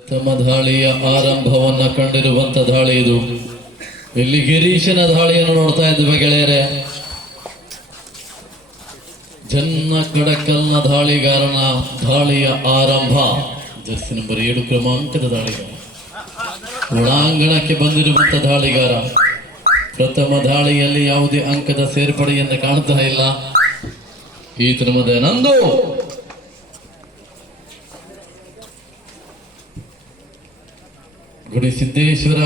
ತಮ್ಮ ದಾಳಿಯ ಆರಂಭವನ್ನ ಕಂಡಿರುವಂತ ದಾಳಿ ಇದು. ಇಲ್ಲಿ ಗಿರೀಶನ ದಾಳಿಯನ್ನು ನೋಡ್ತಾ ಇದ್ವಿ ಗೆಳೆಯರೆ. ಜನ್ನ ಕಡಕಲ್ನ ದಾಳಿಗಾರನ ದಾಳಿಯ ಆರಂಭ. ಜರ್ಸಿ ನಂಬರ್ ಏಳು ಕ್ರಮಾಂಕದ ದಾಳಿಗಾರ ಒಳಾಂಗಣಕ್ಕೆ ಬಂದಿರುವಂತ ದಾಳಿಗಾರ ಪ್ರಥಮ ದಾಳಿಯಲ್ಲಿ ಯಾವುದೇ ಅಂಕದ ಸೇರ್ಪಡೆಯನ್ನು ಕಾಣ್ತಾ ಇಲ್ಲ. ಈ ತರಮದ ನಂದು. ಗುಡಿ ಸಿದ್ದೇಶ್ವರ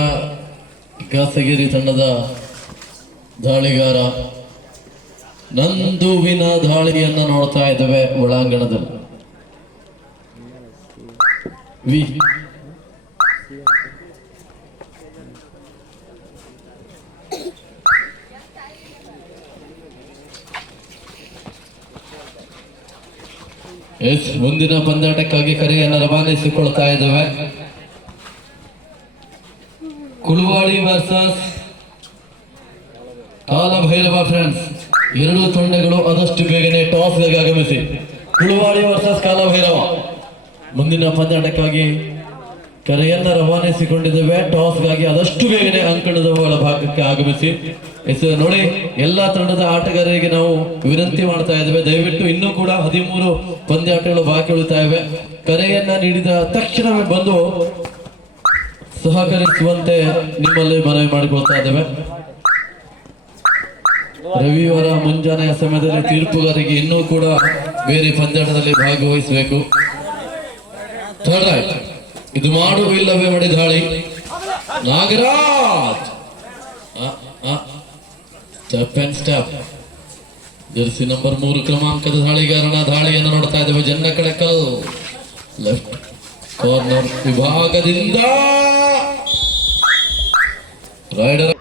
ಕಾಸಗಿರಿ ತಂಡದ ದಾಳಿಗಾರ. ನಂದುವಿನ ದಾಳಿಯನ್ನ ನೋಡ್ತಾ ಇದ್ದೇವೆ ಒಳಾಂಗಣದಲ್ಲಿ. ವಿ. ಎಸ್, ಮುಂದಿನ ಪಂದ್ಯಾಟಕ್ಕಾಗಿ ಕರೆಯನ್ನು ರವಾನಿಸಿಕೊಳ್ತಾ ಇದ್ದೇವೆ. ಕುಳುವಾಳಿ ವರ್ಸಸ್ ಕಾಲಭೈರವ ಫ್ರೆಂಡ್ಸ್ ಎರಡು ತಂಡಗಳು ಆದಷ್ಟು ಬೇಗನೆ ಟಾಸ್ಗಾಗಿ ಆಗಮಿಸಿ. ಕುಳುವಾಳಿ ವರ್ಸಸ್ ಕಾಲ ಭೈರವ ಮುಂದಿನ ಪಂದ್ಯಾಟಕ್ಕಾಗಿ ಕರೆಯನ್ನ ರವಾನಿಸಿಕೊಂಡಿದ್ದೇವೆ. ಟಾಸ್ಗಾಗಿ ಆದಷ್ಟು ಬೇಗನೆ ಅಂಕಣದ ಒಳ ಭಾಗಕ್ಕೆ ಆಗಮಿಸಿ. ಎಸ್, ನೋಡಿ, ಎಲ್ಲಾ ತಂಡದ ಆಟಗಾರರಿಗೆ ನಾವು ವಿನಂತಿ ಮಾಡ್ತಾ ಇದ್ದೇವೆ. ದಯವಿಟ್ಟು ಇನ್ನೂ ಕೂಡ ಹದಿಮೂರು ಪಂದ್ಯಾಟಗಳು ಬಾಕಿ ಉಳಿತಾ ಇವೆ ಕರೆಯನ್ನ ನೀಡಿದ ತಕ್ಷಣವೇ ಬಂದು ಸಹಕರಿಸುವಂತೆ ನಿಮ್ಮಲ್ಲಿ ಮನವಿ ಮಾಡಿಕೊಳ್ತಾ ಇದ್ದೇವೆ. ರವಿವಾರ ಮುಂಜಾನೆಯ ಸಮಯದಲ್ಲಿ ತೀರ್ಪುಗಾರಿಗೆ ಇನ್ನೂ ಕೂಡ ಬೇರೆ ಪಂದ್ಯಾಟದಲ್ಲಿ ಭಾಗವಹಿಸಬೇಕು. ಇದು ಮಾಡು ಇಲ್ಲವೇ ದಾಳಿ Nagaraj! Step and step. Jersey number ಮೂರು ಕ್ರಮಾಂಕದ ದಾಳಿಗಾರನ ದಾಳಿಯನ್ನು ನೋಡ್ತಾ ಇದ್ದೇವೆ. ಜನ್ನ ಕಡಕಲ್ ಲೆಫ್ಟ್ ಕಾರ್ನರ್ ವಿಭಾಗದಿಂದ ರೈಡರ್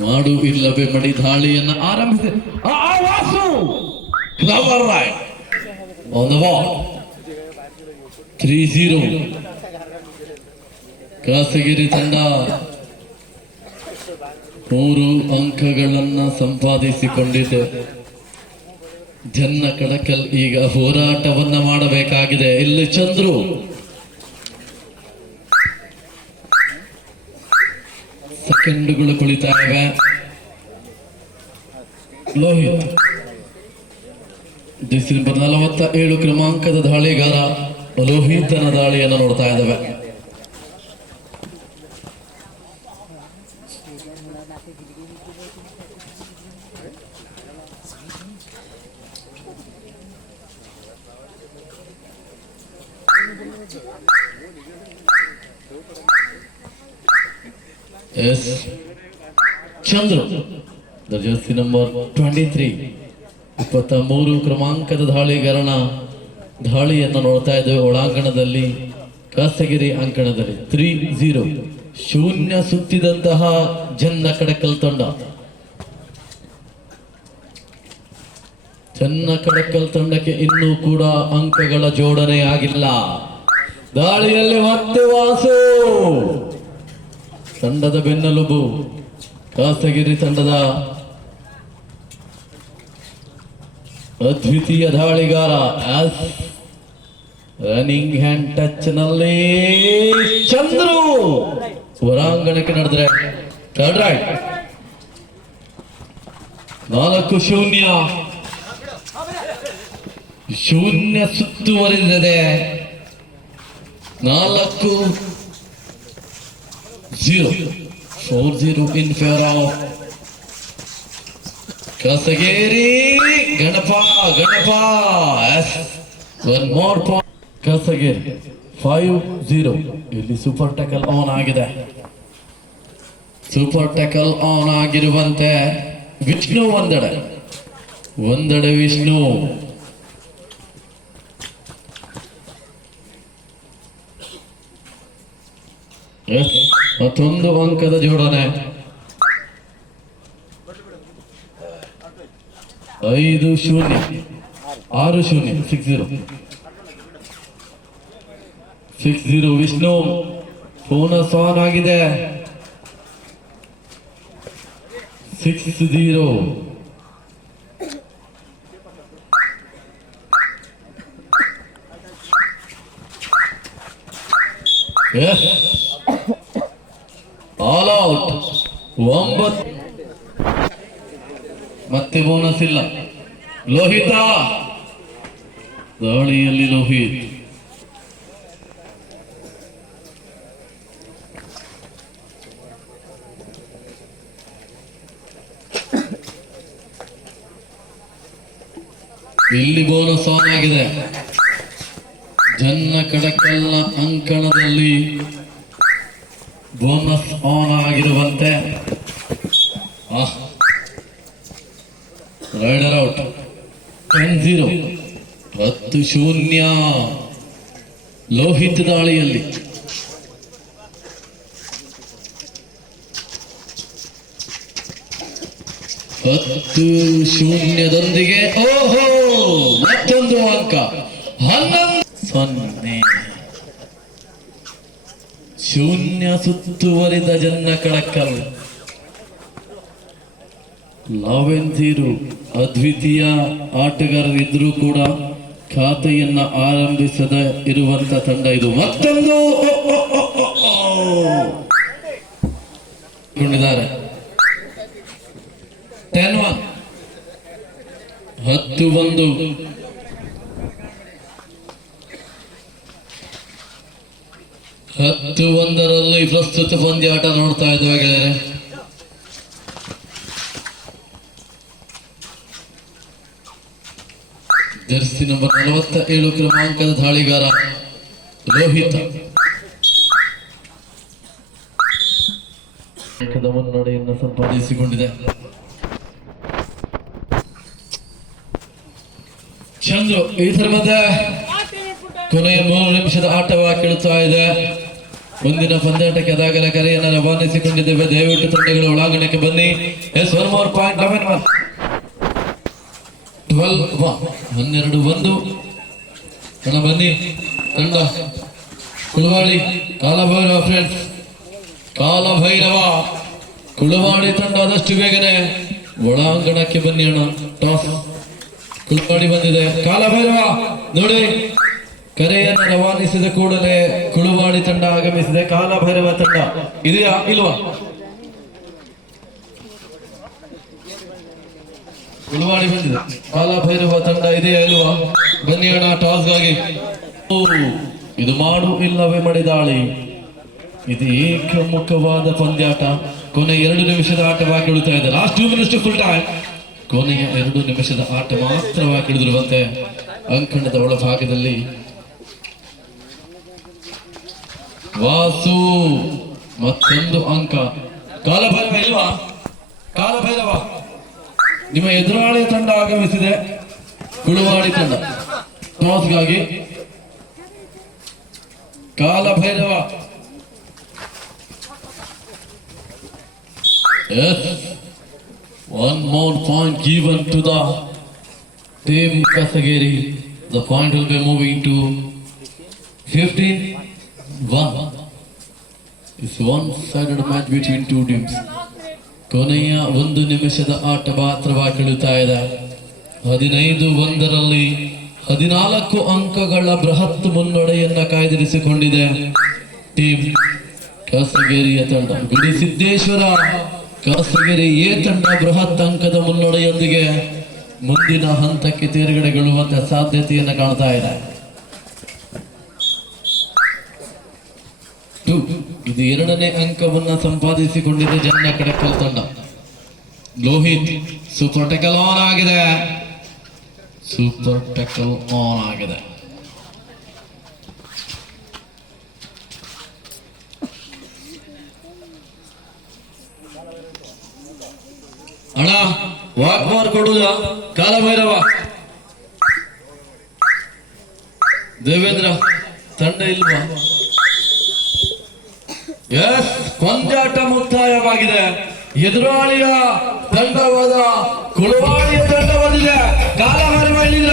ಮಾಡು ಇಲ್ಲವೇ ಮಡಿ ದಾಳಿಯನ್ನು ಆರಂಭಿಸಿ ತ್ರೀ ಜೀರೋ ಖಾಸಗಿರಿ ತಂಡ ಮೂರು ಅಂಕಗಳನ್ನ ಸಂಪಾದಿಸಿಕೊಂಡಿದೆ. ಜನ್ನ ಕಡಕಲ್ ಈಗ ಹೋರಾಟವನ್ನ ಮಾಡಬೇಕಾಗಿದೆ. ಇಲ್ಲಿ ಚಂದ್ರು. ಸೆಕೆಂಡುಗಳು ಕುಳಿತಾ ಇವೆ ಲೋಹಿತ್. ಡಿಸೆಂಬರ್ ನಲವತ್ತ ಏಳು ಕ್ರಮಾಂಕದ ದಾಳಿಗಾರ ಲೋಹಿತನ ದಾಳಿಯನ್ನು ನೋಡ್ತಾ ಇದ್ದಾವೆ. S Chandru. Jersey number twenty three ಇಪ್ಪತ್ತ ಮೂರು ಕ್ರಮಾಂಕದ ದಾಳಿಗರಣ ದಾಳಿಯನ್ನು ನೋಡ್ತಾ ಇದ್ದೇವೆ. ಒಳಾಂಗಣದಲ್ಲಿ ಕಾಸಗಿರಿ ಅಂಕಣದಲ್ಲಿ ತ್ರೀ ಜೀರೋ ಶೂನ್ಯ ಸುತ್ತಿದಂತಹ ಜನ್ನ ಕಡಕಲ್ ತಂಡ. ಚನ್ನ ಕಡಕಲ್ ತಂಡಕ್ಕೆ ಇನ್ನೂ ಕೂಡ ಅಂಕಗಳ ಜೋಡಣೆ ಆಗಿಲ್ಲ ದಾಳಿಯಲ್ಲಿ ಮತ್ತೆ ವಾಸು. ತಂಡದ ಬೆನ್ನೆಲುಬು. ಖಾಸಗಿರಿ ತಂಡದ ಅದ್ವಿತೀಯ ದಾಳಿಗಾರ ರನ್ನಿಂಗ್ ಹ್ಯಾಂಡ್ ಟಚ್ನಲ್ಲಿ ಚಂದ್ರು. ಹೊರಾಂಗಣಕ್ಕೆ ನಡೆದ್ರೆ ನಾಲ್ಕು ಶೂನ್ಯ. ಶೂನ್ಯ ಸುತ್ತುವರಿದಿದೆ. ನಾಲ್ಕು zero. Four zero in favor of Kasagiri Ganapa Ganapa. Yes. One more point. Kasagiri five zero ಇಲ್ಲಿ ಸೂಪರ್ ಟಕಲ್ ಆನ್ ಆಗಿದೆ ಸೂಪರ್ ಟಕಲ್ ಆನ್ ಆಗಿರುವಂತೆ ವಿಷ್ಣು ಒಂದೆಡೆ ಒಂದೆಡೆ ವಿಷ್ಣು ಎಸ್ ಮತ್ತೊಂದು ಅಂಕದ ಜೋಡಣೆ ಐದು ಶೂನ್ಯ ಆರು ಶೂನ್ಯ six zero six zero Vishnu bonus on ಆಗಿದೆ ಸಿಕ್ಸ್ ಜೀರೋ ಎಸ್ ಮತ್ತೆ ಬೋನಸ್ ಇಲ್ಲ. ಲೋಹಿತ! ದಾಳಿಯಲ್ಲಿ ಲೋಹಿತ್. ಇಲ್ಲಿ ಬೋನಸ್ ಆನ್ ಆಗಿದೆ. ಜನ್ನ ಕಡಕಲ್ಲ ಅಂಕಣದಲ್ಲಿ bonus on ಆಗಿರುವಂತೆ. Raider out ten zero. ಹತ್ತು ಶೂನ್ಯ. ಲೋಹಿತ್ ದಾಳಿಯಲ್ಲಿ. ಹತ್ತು ಶೂನ್ಯದೊಂದಿಗೆ. ಓಹೋ, ಮತ್ತೊಂದು ಅಂಕ. ಹನ್ನೊಂದು. ಸೊನ್ನೆ. ಶೂನ್ಯ ಸುತ್ತುವರಿದ ಜನ್ನ ಕಳಕಲ್ ಲಾವೆನ್ ಅದ್ವಿತೀಯ ಆಟಗಾರರಿದ್ರೂ ಕೂಡ ಖಾತೆಯನ್ನ ಆರಂಭಿಸದ ಇರುವಂತ ತಂಡ ಇದು. ಮತ್ತೊಂದು ಟೆನ್ ಒನ್ ಹತ್ತು ಒಂದು. ಹತ್ತು ಒಂದರಲ್ಲಿ ಪ್ರಸ್ತುತ ಪಂದ್ಯಾಟ ನೋಡ್ತಾ ಇದ್ದೇವೆ ಗೆಳೆಯರೆ. ಜರ್ಸಿ ನಂಬರ್ ನಲವತ್ತ ಏಳು ಕ್ರಮಾಂಕದ ದಾಳಿಗಾರ ರೋಹಿತ ಮುನ್ನಡೆಯನ್ನು ಸಂಪಾದಿಸಿಕೊಂಡಿದೆ. ಚಂದ್ರು, ಈ ಧರ್ಮದ ಕೊನೆಯ ಮೂರು ನಿಮಿಷದ ಆಟವಾಗಿ ಕೇಳುತ್ತಾ ಇದೆ. ಮುಂದಿನ ಪಂದ್ಯಾಟಕ್ಕೆ ಅದಾಗಲೇ ಕರೆಯನ್ನು ರವಾನಿಸಿಕೊಂಡಿದ್ದೇವೆ. ದಯವಿಟ್ಟು ತಂಡಗಳು ಒಳಾಂಗಣಕ್ಕೆ ಬನ್ನಿ. Yes one more point eleven twelve ಹನ್ನೆರಡು ಒಂದು. ಹಣ ಬನ್ನಿ. ತಂಡ ಕುಳವಾಡಿ ಕಾಲಭೈರವ ಫ್ರೆಂಡ್ಸ್ ಕಾಲಭೈರವ ಕುಳವಾಡಿ ತಂಡ ಆದಷ್ಟು ಬೇಗನೆ ಒಳಾಂಗಣಕ್ಕೆ ಬನ್ನಿ ಅಣ್ಣ. ಟಾಸ್. ಕುಳವಾಡಿ ಬಂದಿದೆ. ಕಾಲಭೈರವ, ನೋಡಿ. ಕರೆಯನ್ನು ರವಾನಿಸಿದ ಕೂಡಲೇ ಕುಳುವಾಡಿ ತಂಡ ಆಗಮಿಸಿದೆ. ಕಾಲಭೈರವ ತಂಡ ಇದೆಯಾ ಇಲ್ವಾ? ಕುಳುವಾಡಿ ಬಂದಿದೆ ಕಾಲಭೈರವ ತಂಡ ಇದೆಯಾ ಇಲ್ವಾ ಬನ್ನಿ ಟಾಸ್ಗಾಗಿ ಇದು ಮಾಡು ಇಲ್ಲವೇ ಮಡಿದಾಳಿ. ಇದು ಏಕಮುಖವಾದ ಪಂದ್ಯಾಟ. ಕೊನೆ ಎರಡು ನಿಮಿಷದ ಆಟವಾಗಿ ಉಳಿತಾ ಇದೆ. Last two minutes full time ಕೊನೆಯ ಎರಡು ನಿಮಿಷದ ಆಟ ಮಾತ್ರವಾಗಿ ಹಿಡಿದಿರುವಂತೆ ಅಂಕಣದ ಒಳಭಾಗದಲ್ಲಿ ವಾಸು ಮತ್ತೊಂದು ಅಂಕ. ಕಾಲಭೈರವ ಇಲ್ವಾ? ಕಾಲಭೈರವ. ನಿಮ್ಮ ಎದುರಾಳಿ ತಂಡ ಆಗಮಿಸಿದೆ ಕುಳುವಾಡಿ ತಂಡ ಟಾಸ್ಗಾಗಿ Kalabhairava. One more point given to the team Kasagiri. The point will be moving to 15 1. It's one sided match between two teams. ಕೊನೆಯ ಒಂದು ನಿಮಿಷದ ಆಟ ಮಾತ್ರವಾಗಿ ಇಳುತ್ತಾ ಇದೆ. ಹದಿನೈದು ಒಂದರಲ್ಲಿ ಹದಿನಾಲ್ಕು ಅಂಕಗಳ ಬೃಹತ್ ಮುನ್ನಡೆಯನ್ನ ಕಾಯ್ದಿರಿಸಿಕೊಂಡಿದೆ. ಟೀಮ್ ಕಾಸಗೇರಿಯ ತಂಡ. ಗುಡಿಸಿದ್ದೇಶ್ವರ ಕಾಸಗೇರಿ ಎ ತಂಡ ಬೃಹತ್ ಅಂಕದ ಮುನ್ನಡೆಯೊಂದಿಗೆ ಮುಂದಿನ ಹಂತಕ್ಕೆ ತೇರ್ಗಡೆಗೊಳ್ಳುವಂತ ಸಾಧ್ಯತೆಯನ್ನು ಕಾಣ್ತಾ ಇದೆ ಟು ಇದು ಎರಡನೇ ಅಂಕವನ್ನ ಸಂಪಾದಿಸಿಕೊಂಡಿದೆ ಜನ್ನ ಕಡಕಲ್ ತಂಡ. ಲೋಹಿತ್ ಸೂಪರ್ ಟೆಕಲ್ ಆನ್ ಆಗಿದೆ. ಸೂಪರ್ ಟೆಕಲ್ ಆನ್ ಆಗಿದೆ. ಅಣ್ಣ ವಾಕ್ ಮಾರ್ ಕೊಡುದ. ಕಾಲಭೈರವ ದೇವೇಂದ್ರ, ತಂಡ ಇಲ್ವಾ? ಎಸ್ ಪಂದ್ಯಾಟ ಮುಕ್ತಾಯವಾಗಿದೆ ಎದುರಾಳಿಯ ತಂಡವಾದ ಕುಳವಾಡಿಯ ತಂಡವಾದಿದೆ ಕಾಲ ಇಲ್ಲಿಲ್ಲ